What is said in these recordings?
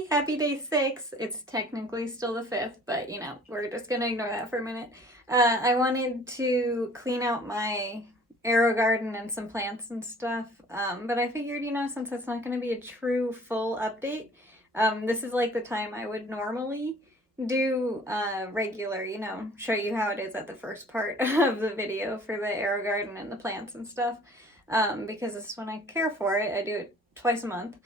Yay! Happy day 6. It's technically still the 5th, but you know, we're just gonna ignore that for a minute. I wanted to clean out my aero garden and some plants and stuff, but I figured, you know, since it's not gonna be a true full update, this is like the time I would normally do regular, you know, show you how it is at the first part of the video for the aero garden and the plants and stuff, because this is when I care for it. I do it twice a month.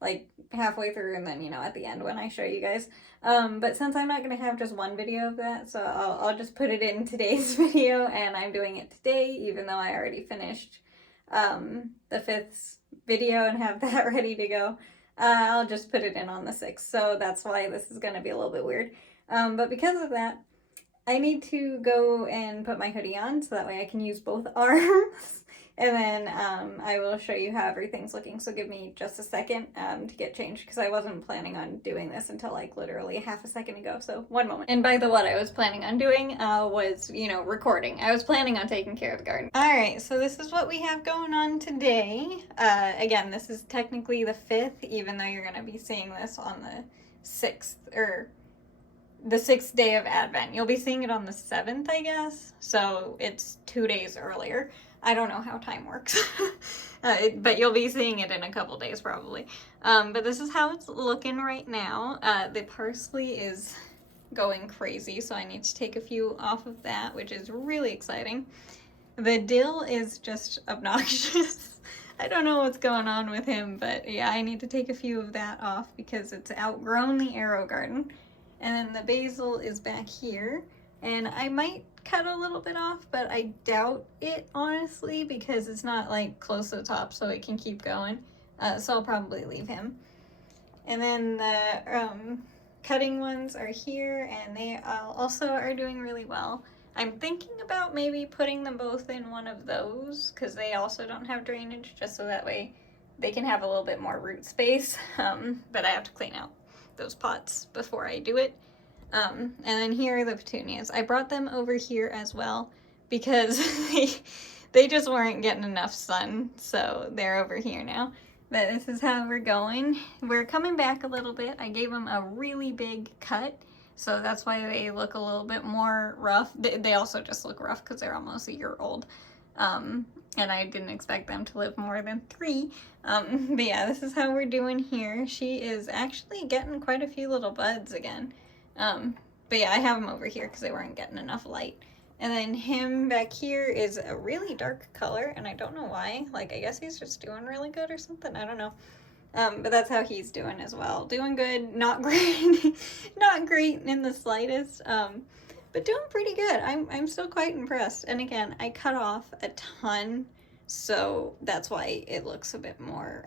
Like halfway through and then, you know, at the end when I show you guys. But since I'm not going to have just one video of that, so I'll just put it in today's video, and I'm doing it today, even though I already finished the 5th video and have that ready to go. I'll just put it in on the 6th, so that's why this is going to be a little bit weird. But because of that, I need to go and put my hoodie on so that way I can use both arms. And then I will show you how everything's looking. So give me just a second to get changed, because I wasn't planning on doing this until like literally half a second ago. So one moment. And by the what I was planning on doing was, you know, recording. I was planning on taking care of the garden. All right, so this is what we have going on today. Again, this is technically the 5th, even though you're going to be seeing this on the 6th, or the 6th day of Advent. You'll be seeing it on the 7th, I guess. So it's 2 days earlier. I don't know how time works, but you'll be seeing it in a couple days probably. But this is how it's looking right now. The parsley is going crazy, so I need to take a few off of that, which is really exciting. The dill is just obnoxious. I don't know what's going on with him, but yeah, I need to take a few of that off because it's outgrown the aero garden. And then the basil is back here, and I might cut a little bit off, but I doubt it, honestly, because it's not like close to the top, so it can keep going. So I'll probably leave him. And then the cutting ones are here, and they also are doing really well. I'm thinking about maybe putting them both in one of those, because they also don't have drainage, just so that way they can have a little bit more root space. But I have to clean out those pots before I do it. And then here are the petunias. I brought them over here as well because they just weren't getting enough sun, so they're over here now. But this is how we're going. We're coming back a little bit. I gave them a really big cut, so that's why they look a little bit more rough. They also just look rough because they're almost a year old. And I didn't expect them to live more than 3. But yeah, this is how we're doing here. She is actually getting quite a few little buds again. But yeah, I have them over here because they weren't getting enough light. And then him back here is a really dark color, and I don't know why. Like, I guess he's just doing really good or something. I don't know. But that's how he's doing as well. Doing good, not great, not great in the slightest. But doing pretty good. I'm still quite impressed. And again, I cut off a ton, so that's why it looks a bit more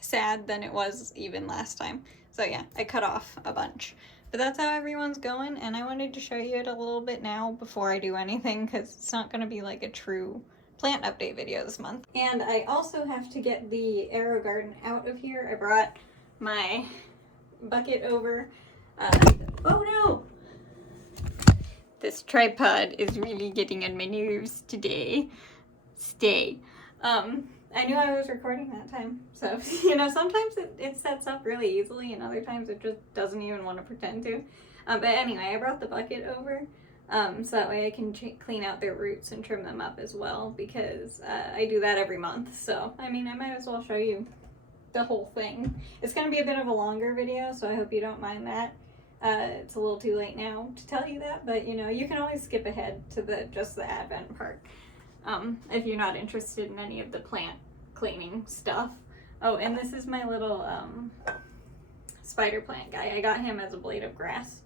sad than it was even last time. So yeah, I cut off a bunch. But that's how everyone's going, and I wanted to show you it a little bit now before I do anything, because it's not going to be like a true plant update video this month. And I also have to get the aero garden out of here. I brought my bucket over. Oh no! This tripod is really getting on my nerves today. Stay. I knew I was recording that time, so, you know, sometimes it sets up really easily, and other times it just doesn't even want to pretend to. But anyway, I brought the bucket over, so that way I can clean out their roots and trim them up as well, because I do that every month, so, I mean, I might as well show you the whole thing. It's going to be a bit of a longer video, so I hope you don't mind that. It's a little too late now to tell you that, but, you know, you can always skip ahead to just the Advent part. If you're not interested in any of the plant cleaning stuff. Oh, and this is my little spider plant guy. I got him as a blade of grass.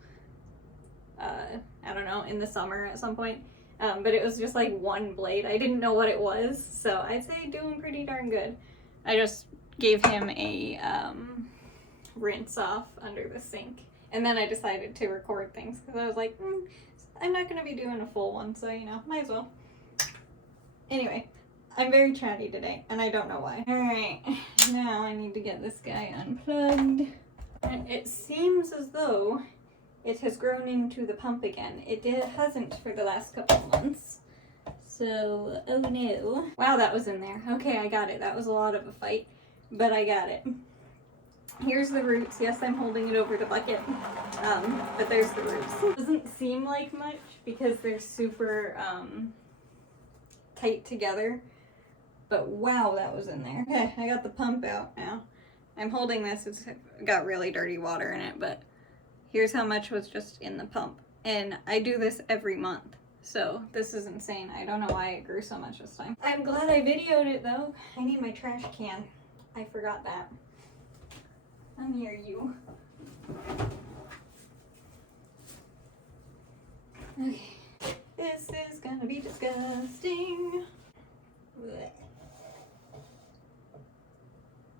I don't know, in the summer at some point. But it was just like one blade. I didn't know what it was, so I'd say doing pretty darn good. I just gave him a rinse off under the sink. And then I decided to record things because I was like, I'm not going to be doing a full one, so, you know, might as well. Anyway, I'm very chatty today, and I don't know why. Alright, now I need to get this guy unplugged. And it seems as though it has grown into the pump again. It hasn't for the last couple of months. So, oh no. Wow, that was in there. Okay, I got it. That was a lot of a fight, but I got it. Here's the roots. Yes, I'm holding it over the bucket, but there's the roots. It doesn't seem like much because they're super tight together, but wow, that was in there. Okay, I got the pump out now. I'm holding this. It's got really dirty water in it, but here's how much was just in the pump. And I do this every month, so this is insane. I don't know why it grew so much this time. I'm glad I videoed it though. I need my trash can. I forgot that. I'm here, you. Okay. This is gonna be disgusting. Blech.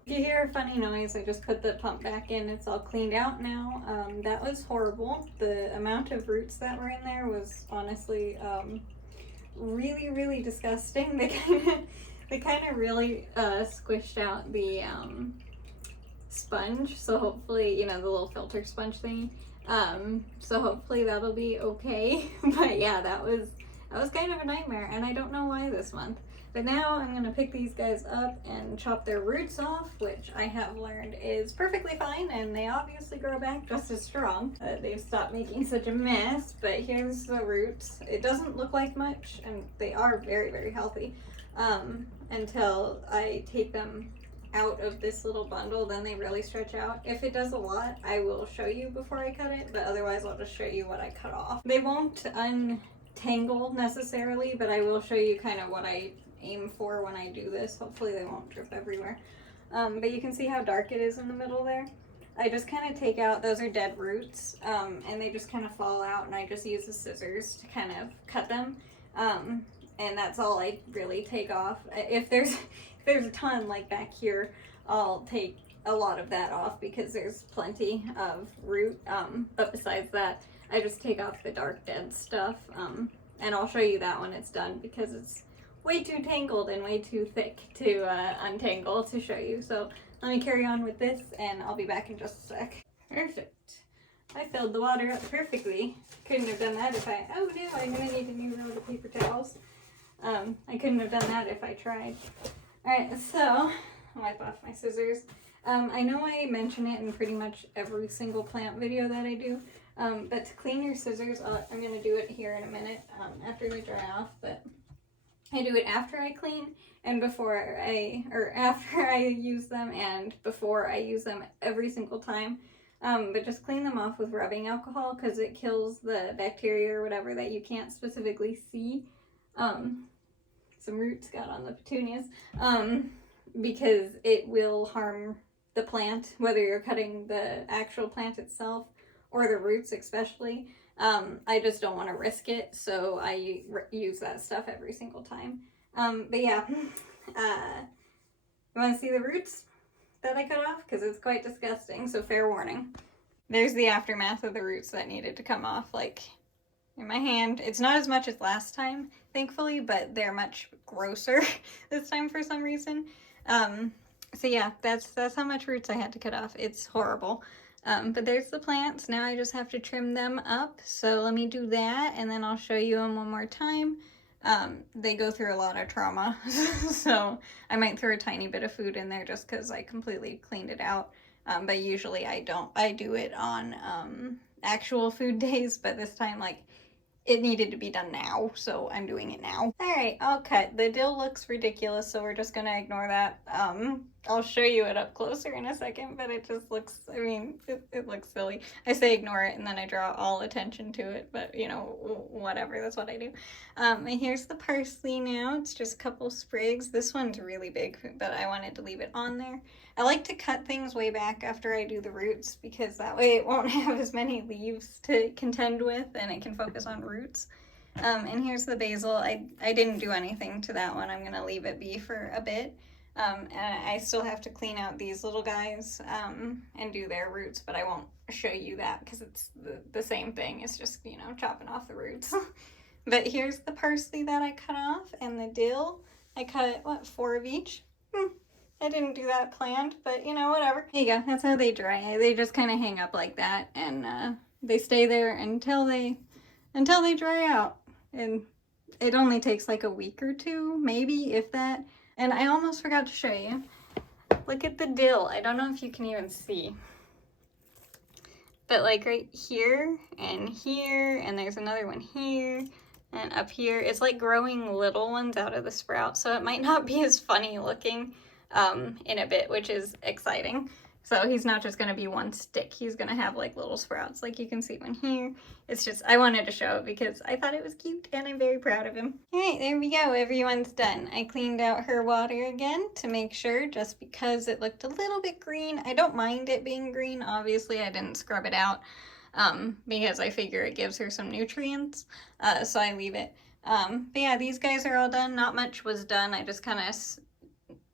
If you hear a funny noise, I just put the pump back in. It's all cleaned out now. That was horrible. The amount of roots that were in there was honestly really, really disgusting. They kind of really squished out the sponge. So hopefully, you know, the little filter sponge thingy. So hopefully that'll be okay. But yeah, that was kind of a nightmare, and I don't know why this month. But now I'm going to pick these guys up and chop their roots off, which I have learned is perfectly fine, and they obviously grow back just as strong. They've stopped making such a mess, but here's the roots. It doesn't look like much, and they are very, very healthy, until I take them out of this little bundle. Then they really stretch out. If it does a lot, I will show you before I cut it, but otherwise I'll just show you what I cut off. They won't untangle necessarily, but I will show you kind of what I aim for when I do this. Hopefully they won't drip everywhere. But you can see how dark it is in the middle there. I just kind of take out, those are dead roots, and they just kind of fall out, and I just use the scissors to kind of cut them. And that's all I really take off. If there's a ton like back here, I'll take a lot of that off because there's plenty of root. But besides that, I just take off the dark dead stuff. And I'll show you that when it's done because it's way too tangled and way too thick to untangle to show you. So let me carry on with this and I'll be back in just a sec. Perfect. I filled the water up perfectly. Couldn't have done that if I, oh no, I'm gonna need a new roll of paper towels. I couldn't have done that if I tried. Alright, so I'll wipe off my scissors. I know I mention it in pretty much every single plant video that I do, but to clean your scissors, I'm gonna do it here in a minute after they dry off, but I do it after I clean and before after I use them and before I use them every single time. But just clean them off with rubbing alcohol because it kills the bacteria or whatever that you can't specifically see. Some roots got on the petunias, because it will harm the plant, whether you're cutting the actual plant itself or the roots especially. I just don't want to risk it, so I use that stuff every single time. But yeah, you want to see the roots that I cut off? Because it's quite disgusting, so fair warning. There's the aftermath of the roots that needed to come off, like in my hand. It's not as much as last time, thankfully, but they're much grosser this time for some reason. So yeah, that's how much roots I had to cut off. It's horrible. But there's the plants. Now I just have to trim them up. So let me do that and then I'll show you them one more time. They go through a lot of trauma. So I might throw a tiny bit of food in there just because I completely cleaned it out. But usually I don't. I do it on actual food days, but this time like it needed to be done now, so I'm doing it now. Alright, I'll cut. The dill looks ridiculous, so we're just gonna ignore that. I'll show you it up closer in a second, but it just looks, I mean, it looks silly. I say ignore it, and then I draw all attention to it, but, you know, whatever, that's what I do. And here's the parsley now. It's just a couple sprigs. This one's really big, but I wanted to leave it on there. I like to cut things way back after I do the roots because that way it won't have as many leaves to contend with and it can focus on roots. And here's the basil. I didn't do anything to that one. I'm going to leave it be for a bit. And I still have to clean out these little guys and do their roots, but I won't show you that because it's the same thing. It's just, you know, chopping off the roots. But here's the parsley that I cut off and the dill. I cut, what, 4 of each? I didn't do that planned, but you know, whatever. There you go. That's how they dry. They just kind of hang up like that, and they stay there until they dry out. And it only takes like a week or two, maybe, if that. And I almost forgot to show you. Look at the dill. I don't know if you can even see. But like right here, and there's another one here, and up here, it's like growing little ones out of the sprout, so it might not be as funny looking in a bit, which is exciting. So he's not just going to be one stick, he's going to have like little sprouts, like you can see one here. It's just, I wanted to show it because I thought it was cute, and I'm very proud of him. Alright, there we go, everyone's done. I cleaned out her water again to make sure, just because it looked a little bit green. I don't mind it being green, obviously I didn't scrub it out, because I figure it gives her some nutrients, so I leave it. But yeah, these guys are all done. Not much was done, I just kind of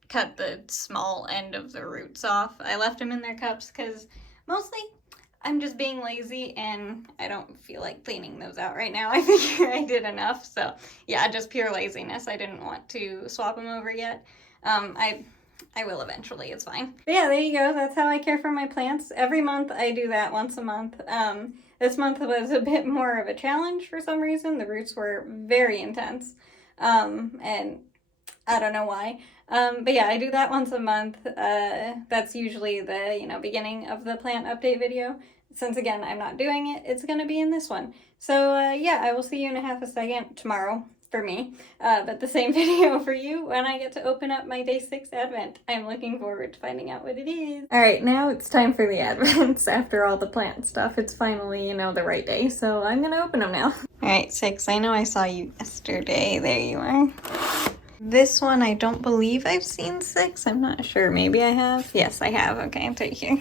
cut the small end of the roots off. I left them in their cups because mostly I'm just being lazy and I don't feel like cleaning those out right now. I figure I did enough, so yeah, just pure laziness. I didn't want to swap them over yet. I will eventually, it's fine. But yeah, there you go. That's how I care for my plants. Every month I do that, once a month. This month was a bit more of a challenge for some reason. The roots were very intense, and I don't know why. But yeah, I do that once a month. That's usually the, beginning of the plant update video. Since again, I'm not doing it, it's gonna be in this one. So yeah, I will see you in a half a second tomorrow for me, but the same video for you when I get to open up my day 6 advent. I'm looking forward to finding out what it is. All right, now it's time for the advents. After all the plant stuff, it's finally, the right day, so I'm gonna open them now. All right, 6, I know I saw you yesterday. There you are. This one, I don't believe I've seen 6. I'm not sure. Maybe I have. Yes, I have. Okay, it's right here.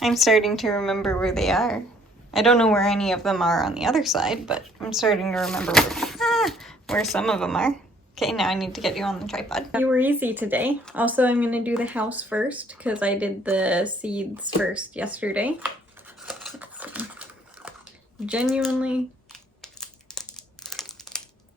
I'm starting to remember where they are. I don't know where any of them are on the other side, but I'm starting to remember where some of them are. Okay, now I need to get you on the tripod. You were easy today. Also, I'm going to do the house first because I did the seeds first yesterday. Genuinely,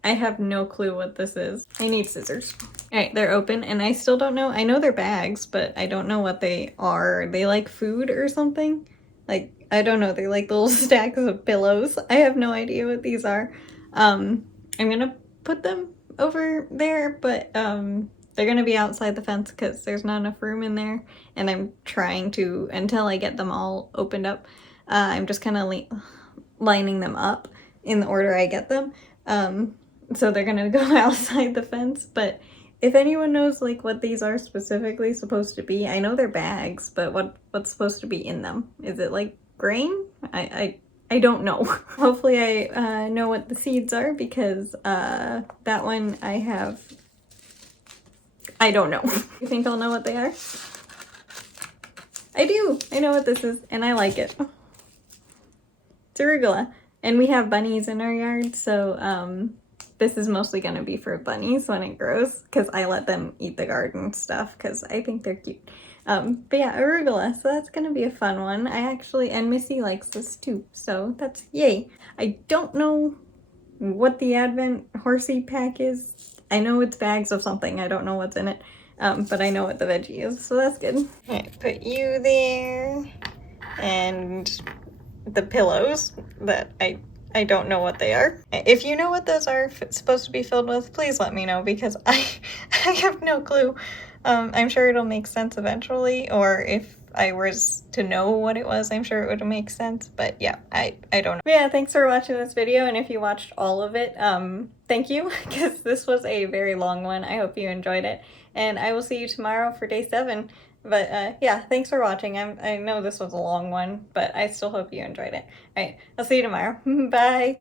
I have no clue what this is. I need scissors. All right, they're open and I still don't know. I know they're bags, but I don't know what they are. Are they like food or something? Like, I don't know. They're like little stacks of pillows. I have no idea what these are. I'm gonna put them over there, but they're gonna be outside the fence because there's not enough room in there. And I'm trying to, until I get them all opened up, I'm just kind of lining them up in the order I get them. So they're gonna go outside the fence, but if anyone knows like what these are specifically supposed to be, I know they're bags, but what's supposed to be in them? Is it like grain? I don't know. Hopefully I know what the seeds are because that one I don't know. You think I'll know what they are? I do! I know what this is and I like it. It's arugula. And we have bunnies in our yard, so this is mostly going to be for bunnies when it grows, because I let them eat the garden stuff, because I think they're cute. But yeah, arugula, so that's going to be a fun one. And Missy likes this too, so that's yay. I don't know what the Advent horsey pack is. I know it's bags of something, I don't know what's in it, but I know what the veggie is, so that's good. Alright, put you there, and the pillows that I don't know what they are. If you know what those are supposed to be filled with, please let me know because I have no clue. I'm sure it'll make sense eventually, or if I was to know what it was, I'm sure it would make sense, but yeah, I don't know. But yeah, thanks for watching this video, and if you watched all of it, thank you, because this was a very long one. I hope you enjoyed it, and I will see you tomorrow for day 7. But yeah, thanks for watching. I know this was a long one, but I still hope you enjoyed it. All right, I'll see you tomorrow. Bye!